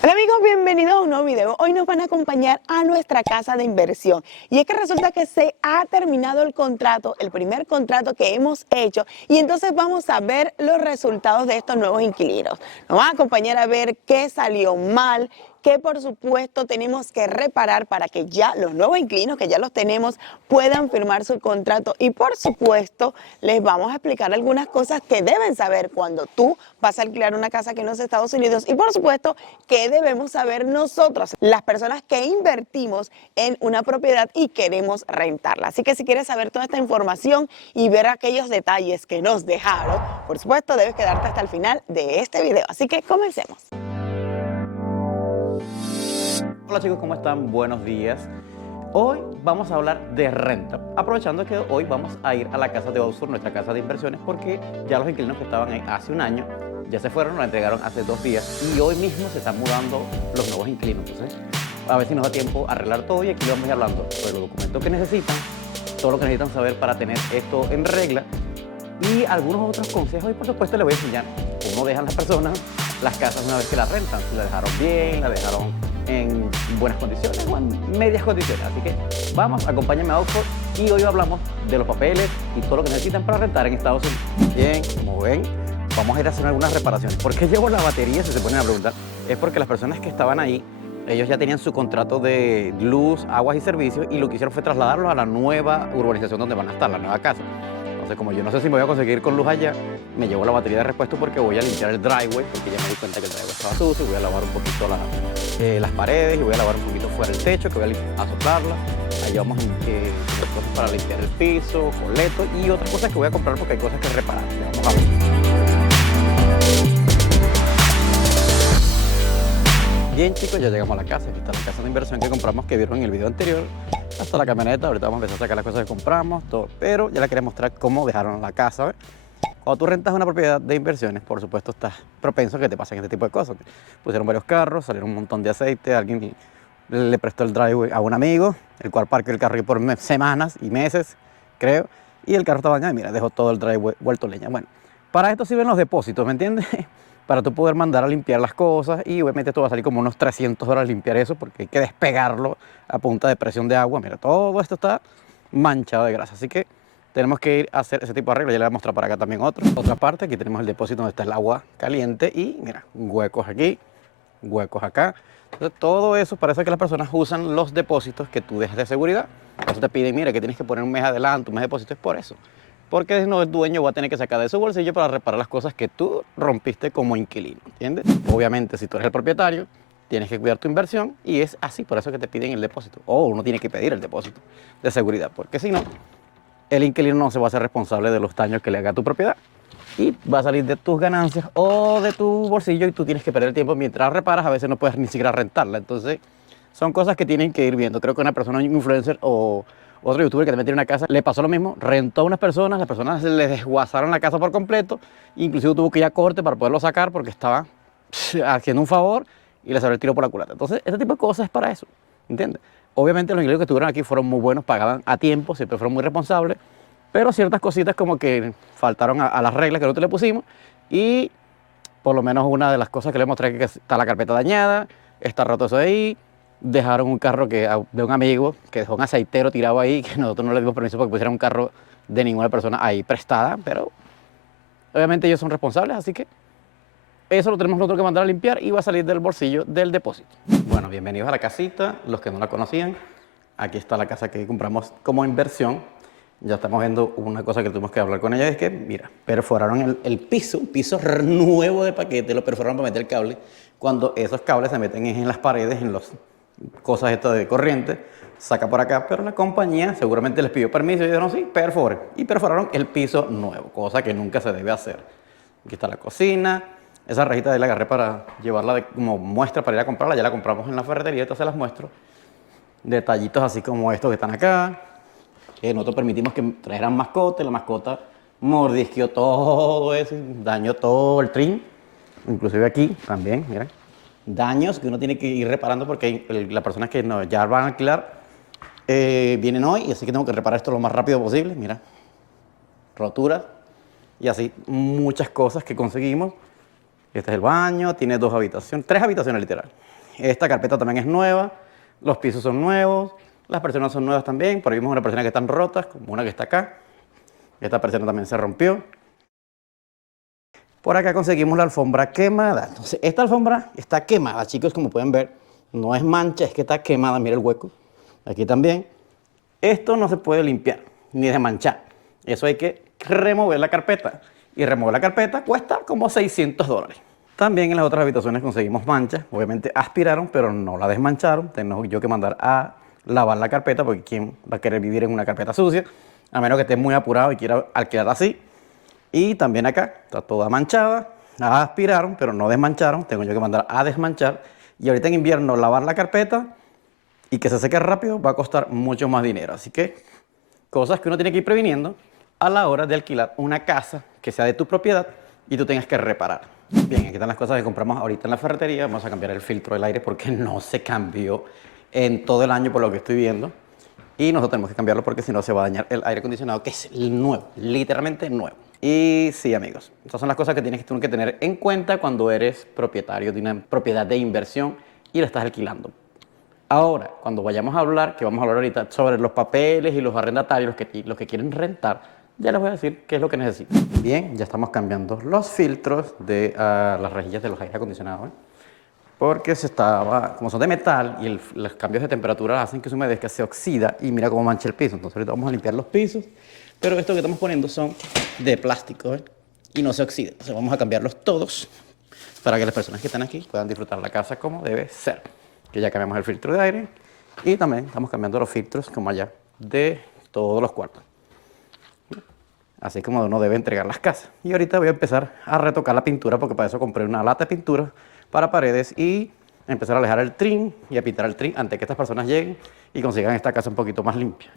Hola amigos, bienvenidos a un nuevo video. Hoy nos van a acompañar a nuestra casa de inversión. Y es que resulta que se ha terminado el contrato, el primer contrato que hemos hecho. Y entonces vamos a ver los resultados de estos nuevos inquilinos. Nos van a acompañar a ver qué salió mal, qué por supuesto tenemos que reparar para que ya los nuevos inquilinos que ya los tenemos puedan firmar su contrato. Y por supuesto les vamos a explicar algunas cosas que deben saber cuando tú vas a alquilar una casa aquí en los Estados Unidos. Y por supuesto qué debemos saber nosotros, las personas que invertimos en una propiedad y queremos rentarla. Así que si quieres saber toda esta información y ver aquellos detalles que nos dejaron, por supuesto debes quedarte hasta el final de este video. Así que comencemos. Hola chicos, ¿cómo están? Buenos días. Hoy vamos a hablar de renta, aprovechando que hoy vamos a ir a la casa de Oxford, nuestra casa de inversiones, porque ya los inquilinos que estaban ahí hace un año ya se fueron, la entregaron hace 2 días y hoy mismo se están mudando los nuevos inquilinos. Entonces, a ver si nos da tiempo a arreglar todo y aquí vamos a ir hablando sobre los documentos que necesitan, todo lo que necesitan saber para tener esto en regla y algunos otros consejos. Y por supuesto les voy a enseñar cómo dejan las personas las casas una vez que las rentan, si la dejaron bien, la dejaron en buenas condiciones o en medias condiciones. Así que vamos, acompáñenme a Oxford y hoy hablamos de los papeles y todo lo que necesitan para rentar en Estados Unidos. Bien, como ven, vamos a ir a hacer algunas reparaciones. ¿Por qué llevo la batería? Si se ponen a preguntar, es porque las personas que estaban ahí, ellos ya tenían su contrato de luz, aguas y servicios y lo que hicieron fue trasladarlos a la nueva urbanización donde van a estar, la nueva casa. Entonces, como yo no sé si me voy a conseguir con luz allá, me llevo la batería de repuesto porque voy a limpiar el driveway, porque ya me di cuenta que el driveway estaba sucio, voy a lavar un poquito las paredes y voy a lavar un poquito fuera el techo, que voy a soplarla. Allá vamos a cosas para limpiar el piso, coleto y otras cosas que voy a comprar porque hay cosas que reparar. Ya vamos a ver. Bien chicos, ya llegamos a la casa. Aquí está la casa de inversión que compramos, que vieron en el video anterior. Hasta la camioneta, ahorita vamos a empezar a sacar las cosas que compramos, todo. Pero ya les quería mostrar cómo dejaron la casa, ¿ves? Cuando tú rentas una propiedad de inversiones, por supuesto estás propenso a que te pasen este tipo de cosas. Pusieron varios carros, salieron un montón de aceite, alguien le prestó el driveway a un amigo, el cual parqueó el carro ahí por semanas y meses, creo, y el carro estaba dañado y mira, dejó todo el driveway vuelto leña. Bueno, para esto sirven los depósitos, ¿me entiendes? Para tú poder mandar a limpiar las cosas y obviamente esto va a salir como unos $300 limpiar eso porque hay que despegarlo a punta de presión de agua. Mira, todo esto está manchado de grasa, así que tenemos que ir a hacer ese tipo de arreglo. Ya le voy a mostrar para acá también otra parte. Aquí tenemos el depósito donde está el agua caliente y mira, huecos aquí, huecos acá. Entonces todo eso parece que las personas usan los depósitos que tú dejas de seguridad. Entonces te piden, mira, que tienes que poner un mes adelante, un mes de depósito, es por eso. Porque si no, el dueño va a tener que sacar de su bolsillo para reparar las cosas que tú rompiste como inquilino, ¿entiendes? Obviamente, si tú eres el propietario, tienes que cuidar tu inversión y es así, por eso que te piden el depósito. O uno tiene que pedir el depósito de seguridad, porque si no, el inquilino no se va a hacer responsable de los daños que le haga a tu propiedad y va a salir de tus ganancias o de tu bolsillo y tú tienes que perder el tiempo mientras reparas. A veces no puedes ni siquiera rentarla. Entonces, son cosas que tienen que ir viendo. Creo que una persona, un influencer o otro youtuber que también tiene una casa, le pasó lo mismo, rentó a unas personas, las personas les desguazaron la casa por completo, inclusive tuvo que ir a corte para poderlo sacar porque estaba haciendo un favor y le salió el tiro por la culata. Entonces, este tipo de cosas es para eso, ¿entiendes? Obviamente los inquilinos que estuvieron aquí fueron muy buenos, pagaban a tiempo, siempre fueron muy responsables, pero ciertas cositas como que faltaron a las reglas que nosotros le pusimos y por lo menos una de las cosas que le mostré que está la carpeta dañada, está roto eso de ahí, dejaron un carro de un amigo que dejó un aceitero tirado ahí, que nosotros no le dimos permiso porque pusiera un carro de ninguna persona ahí prestada, pero obviamente ellos son responsables, así que eso lo tenemos nosotros que mandar a limpiar y va a salir del bolsillo del depósito. Bueno, bienvenidos a la casita, los que no la conocían. Aquí está la casa que compramos como inversión. Ya estamos viendo una cosa que tuvimos que hablar con ella, es que, mira, perforaron el piso, un piso nuevo de paquete, lo perforaron para meter el cable. Cuando esos cables se meten en las paredes, en las cosas estas de corriente, saca por acá, pero la compañía seguramente les pidió permiso y dijeron, sí, perforen. Y perforaron el piso nuevo, cosa que nunca se debe hacer. Aquí está la cocina. Esa rejita de la agarré para llevarla como muestra para ir a comprarla. Ya la compramos en la ferretería, entonces las muestro. Detallitos así como estos que están acá. Nosotros permitimos que trajeran mascotas, la mascota mordisqueó todo eso, dañó todo el trim. Inclusive aquí también, miren. Daños que uno tiene que ir reparando porque las personas que ya van a alquilar vienen hoy y así que tengo que reparar esto lo más rápido posible. Mira, roturas y así muchas cosas que conseguimos Este es el baño, tiene 2 habitaciones, 3 habitaciones literal. Esta carpeta también es nueva, los pisos son nuevos, las persianas son nuevas también. Por ahí vimos una persona que están rotas, como una que está acá. Esta persiana también se rompió. Por acá conseguimos la alfombra quemada. Entonces, esta alfombra está quemada, chicos, como pueden ver. No es mancha, es que está quemada. Mira el hueco. Aquí también. Esto no se puede limpiar, ni desmanchar. Eso hay que remover la carpeta. Y remover la carpeta cuesta como $600. También en las otras habitaciones conseguimos manchas. Obviamente aspiraron, pero no la desmancharon. Tengo yo que mandar a lavar la carpeta, porque ¿quién va a querer vivir en una carpeta sucia? A menos que esté muy apurado y quiera alquilar así. Y también acá está toda manchada. La aspiraron, pero no desmancharon. Tengo yo que mandar a desmanchar. Y ahorita en invierno lavar la carpeta y que se seque rápido va a costar mucho más dinero. Así que cosas que uno tiene que ir previniendo a la hora de alquilar una casa que sea de tu propiedad y tú tengas que reparar. Bien, aquí están las cosas que compramos ahorita en la ferretería. Vamos a cambiar el filtro del aire porque no se cambió en todo el año por lo que estoy viendo. Y nosotros tenemos que cambiarlo porque si no se va a dañar el aire acondicionado, que es nuevo, literalmente nuevo. Y sí, amigos, estas son las cosas que tienes que tener en cuenta cuando eres propietario de una propiedad de inversión y la estás alquilando. Ahora, cuando vayamos a hablar, que vamos a hablar ahorita sobre los papeles y los arrendatarios, los que quieren rentar, ya les voy a decir qué es lo que necesitan. Bien, ya estamos cambiando los filtros de las rejillas de los aire acondicionados, porque como son de metal y los cambios de temperatura hacen que se humedezca, se oxida y mira cómo mancha el piso. Entonces ahorita vamos a limpiar los pisos, pero esto que estamos poniendo son de plástico, y no se oxida. Entonces vamos a cambiarlos todos para que las personas que están aquí puedan disfrutar la casa como debe ser. Que ya cambiamos el filtro de aire y también estamos cambiando los filtros como allá de todos los cuartos. Así como uno debe entregar las casas. Y ahorita voy a empezar a retocar la pintura porque para eso compré una lata de pintura para paredes y empezar a alejar el trim y a pintar el trim antes que estas personas lleguen y consigan esta casa un poquito más limpia.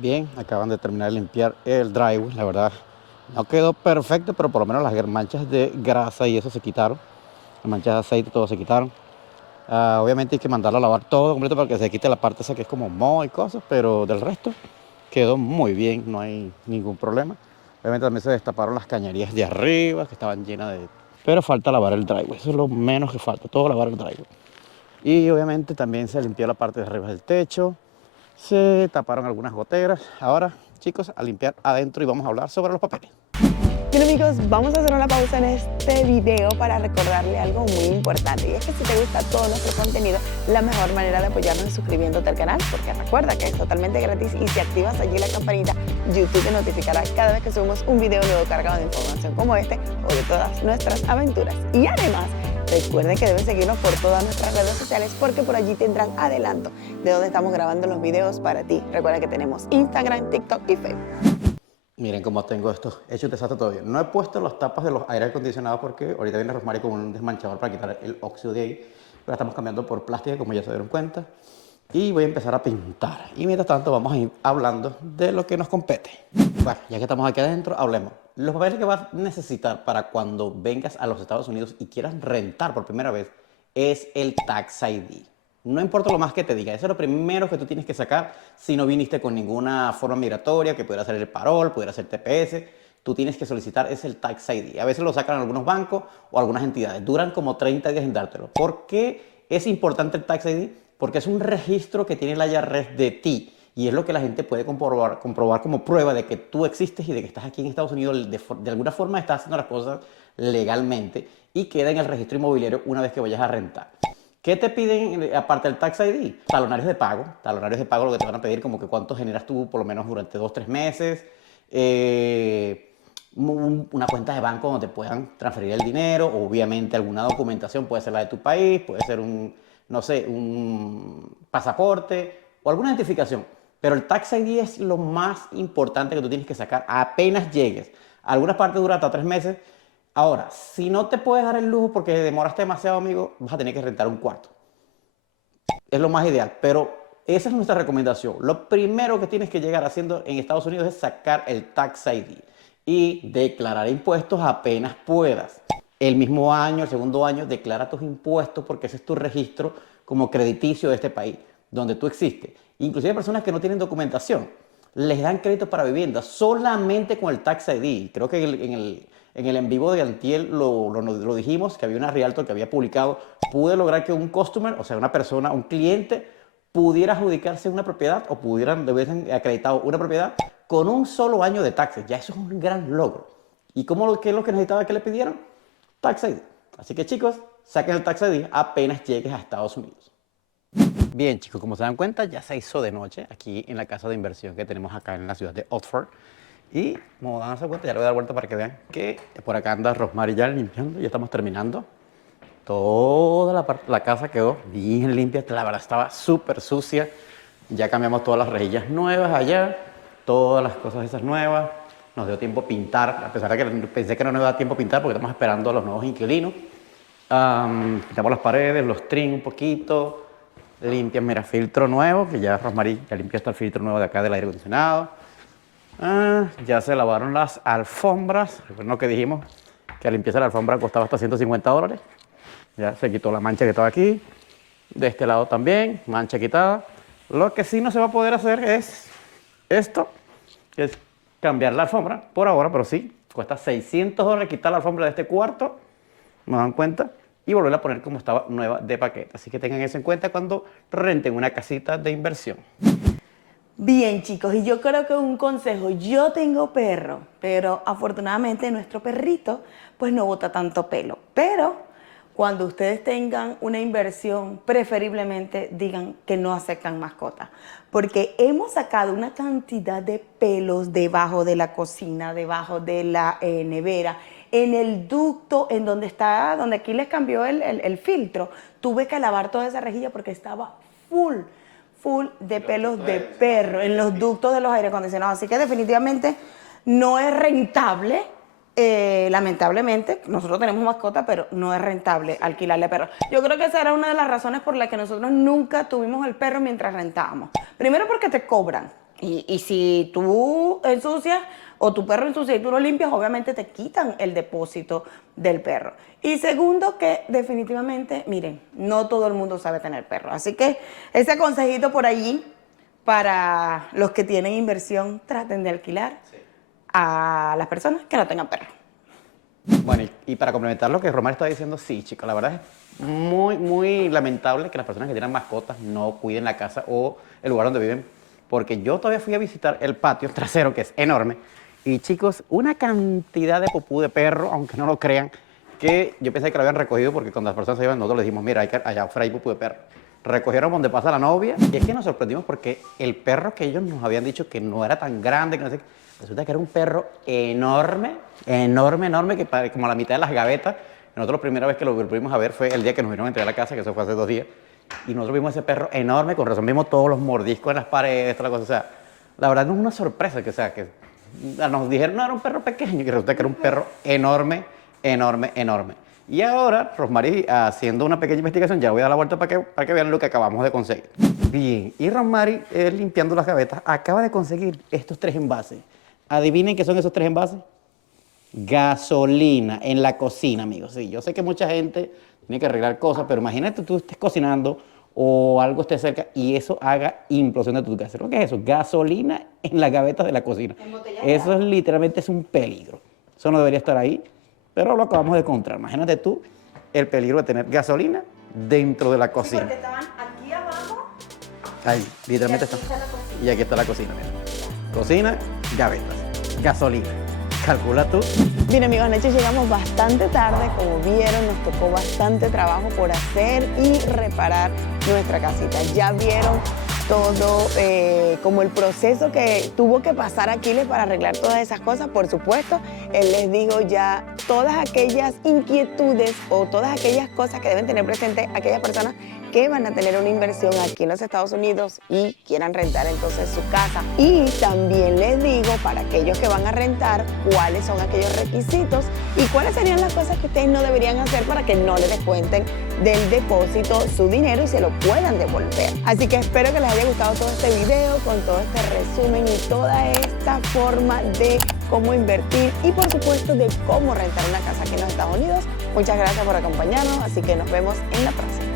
Bien, acaban de terminar de limpiar el driveway. La verdad no quedó perfecto, pero por lo menos las manchas de grasa y eso se quitaron. Las manchas de aceite, todo se quitaron. Obviamente hay que mandarlo a lavar todo completo para que se quite la parte esa que es como moho y cosas, pero del resto quedó muy bien, no hay ningún problema. Obviamente también se destaparon las cañerías de arriba que estaban llenas de... Pero falta lavar el driveway, eso es lo menos que falta, todo lavar el driveway. Y obviamente también se limpió la parte de arriba del techo, se taparon algunas goteras. Ahora, chicos, a limpiar adentro y vamos a hablar sobre los papeles. Bien, amigos, vamos a hacer una pausa en este video para recordarle algo muy importante, y es que si te gusta todo nuestro contenido, la mejor manera de apoyarnos es suscribiéndote al canal, porque recuerda que es totalmente gratis y si activas allí la campanita, YouTube te notificará cada vez que subimos un video nuevo cargado de información como este o de todas nuestras aventuras. Y además, recuerden que deben seguirnos por todas nuestras redes sociales porque por allí tendrán adelanto de donde estamos grabando los videos para ti. Recuerda que tenemos Instagram, TikTok y Facebook. Miren cómo tengo esto hecho un desastre todavía. No he puesto las tapas de los aire acondicionados porque ahorita viene Rosmary con un desmanchador para quitar el óxido de ahí. Pero la estamos cambiando por plástica, como ya se dieron cuenta. Y voy a empezar a pintar. Y mientras tanto vamos a ir hablando de lo que nos compete. Bueno, ya que estamos aquí adentro, hablemos. Los papeles que vas a necesitar para cuando vengas a los Estados Unidos y quieras rentar por primera vez es el Tax ID. No importa lo más que te diga, eso es lo primero que tú tienes que sacar si no viniste con ninguna forma migratoria, que pudiera ser el parol, pudiera ser TPS. Tú tienes que solicitar es el Tax ID. A veces lo sacan algunos bancos o algunas entidades. Duran como 30 días en dártelo. ¿Por qué es importante el Tax ID? Porque es un registro que tiene la IRS de ti. Y es lo que la gente puede comprobar como prueba de que tú existes y de que estás aquí en Estados Unidos. De alguna forma estás haciendo las cosas legalmente y queda en el registro inmobiliario una vez que vayas a rentar. ¿Qué te piden aparte del Tax ID? Talonarios de pago. Talonarios de pago lo que te van a pedir como que cuánto generas tú por lo menos durante 2 o 3 meses. Una cuenta de banco donde te puedan transferir el dinero. Obviamente alguna documentación, puede ser la de tu país, puede ser no sé, un pasaporte o alguna identificación. Pero el Tax ID es lo más importante que tú tienes que sacar apenas llegues. Algunas partes duran hasta 3 meses. Ahora, si no te puedes dar el lujo porque demoraste demasiado, amigo, vas a tener que rentar un cuarto. Es lo más ideal, pero esa es nuestra recomendación. Lo primero que tienes que llegar haciendo en Estados Unidos es sacar el Tax ID y declarar impuestos apenas puedas. El mismo año, el segundo año, declara tus impuestos porque ese es tu registro como crediticio de este país, donde tú existes. Inclusive personas que no tienen documentación. les dan crédito para vivienda solamente con el Tax ID. Creo que en el en vivo de Antiel lo dijimos, que había una Realtor que había publicado, pude lograr que un customer, o sea, una persona, un cliente, pudiera adjudicarse una propiedad o le hubiesen acreditado una propiedad con un solo año de taxes. Ya eso es un gran logro. ¿Y qué es lo que necesitaba que le pidieran? Tax ID. Así que chicos, saquen el Tax ID apenas llegues a Estados Unidos. Bien chicos, como se dan cuenta, ya se hizo de noche aquí en la casa de inversión que tenemos acá en la ciudad de Oxford. Y como van a darse cuenta, ya le voy a dar vuelta para que vean que por acá anda Rosmary ya limpiando, ya estamos terminando. Toda la casa quedó bien limpia, la verdad estaba súper sucia. Ya cambiamos todas las rejillas nuevas allá, todas las cosas esas nuevas. Nos dio tiempo pintar, a pesar de que pensé que no nos iba a dar tiempo pintar porque estamos esperando a los nuevos inquilinos. Quitamos las paredes, los trim un poquito, limpian, mira, filtro nuevo, que ya Rosmary ya limpió hasta el filtro nuevo de acá del aire acondicionado. Ya se lavaron las alfombras, recuerden lo que dijimos, que la limpieza de la alfombra costaba hasta $150. Ya se quitó la mancha que estaba aquí, de este lado también, mancha quitada. Lo que sí no se va a poder hacer es esto, que es cambiar la alfombra por ahora, pero sí, cuesta $600 quitar la alfombra de este cuarto, ¿me dan cuenta? Y volverla a poner como estaba nueva de paquete. Así que tengan eso en cuenta cuando renten una casita de inversión. Bien, chicos, y yo creo que un consejo, yo tengo perro, pero afortunadamente nuestro perrito pues no bota tanto pelo, pero cuando ustedes tengan una inversión, preferiblemente digan que no aceptan mascotas, porque hemos sacado una cantidad de pelos debajo de la cocina, debajo de la nevera, en el ducto, en donde aquí les cambió el filtro. Tuve que lavar toda esa rejilla porque estaba full de pelos de perro en los ductos de los aire acondicionados. Así que definitivamente no es rentable. Lamentablemente, nosotros tenemos mascota, pero no es rentable alquilarle perros. Yo creo que esa era una de las razones por las que nosotros nunca tuvimos el perro mientras rentábamos. Primero porque te cobran. Y si tú ensucias o tu perro ensucia y tú lo limpias, obviamente te quitan el depósito del perro. Y segundo, que definitivamente, miren, no todo el mundo sabe tener perro. Así que ese consejito por allí para los que tienen inversión, traten de alquilar a las personas que no tengan perro. Bueno, y para complementar lo que Román está diciendo, sí, chicos, la verdad es muy lamentable que las personas que tienen mascotas no cuiden la casa o el lugar donde viven, porque yo todavía fui a visitar el patio trasero, que es enorme, y chicos, una cantidad de popú de perro, aunque no lo crean, que yo pensé que lo habían recogido porque cuando las personas se iban, nosotros les dijimos, mira, allá afuera hay popú de perro. Recogieron donde pasa la novia, y es que nos sorprendimos porque el perro que ellos nos habían dicho que no era tan grande, que no sé qué, resulta que era un perro enorme, que como a la mitad de las gavetas. Nosotros la primera vez que lo volvimos a ver fue el día que nos vinieron a entregar a la casa, que eso fue hace 2 días. Y nosotros vimos ese perro enorme, con razón vimos todos los mordiscos en las paredes, toda la cosa. O sea, la verdad no es una sorpresa, que nos dijeron no era un perro pequeño, y resulta que era un perro enorme. Y ahora, Rosmary, haciendo una pequeña investigación, ya voy a dar la vuelta para que vean lo que acabamos de conseguir. Bien, y Rosmary, limpiando las gavetas, acaba de conseguir estos 3 envases. Adivinen qué son esos 3 envases. Gasolina en la cocina, amigos. Sí, yo sé que mucha gente tiene que arreglar cosas, pero imagínate tú estés cocinando o algo esté cerca y eso haga implosión de tu casa. ¿Lo que es eso? Gasolina en las gavetas de la cocina. Eso es literalmente un peligro. Eso no debería estar ahí, pero lo acabamos de encontrar. Imagínate tú el peligro de tener gasolina dentro de la cocina. Sí, porque estaban aquí abajo. Ahí, literalmente está. Y aquí está la cocina, mira. Cocina, gavetas, gasolina. Calcula tú. Bien, amigos, anoche llegamos bastante tarde. Como vieron, nos tocó bastante trabajo por hacer y reparar nuestra casita. Ya vieron todo como el proceso que tuvo que pasar Aquiles para arreglar todas esas cosas. Por supuesto, él les dijo ya todas aquellas inquietudes o todas aquellas cosas que deben tener presente aquellas personas que van a tener una inversión aquí en los Estados Unidos y quieran rentar entonces su casa. Y también les digo para aquellos que van a rentar cuáles son aquellos requisitos y cuáles serían las cosas que ustedes no deberían hacer para que no les descuenten del depósito su dinero y se lo puedan devolver. Así que espero que les haya gustado todo este video con todo este resumen y toda esta forma de cómo invertir y por supuesto de cómo rentar una casa aquí en los Estados Unidos. Muchas gracias por acompañarnos, así que nos vemos en la próxima.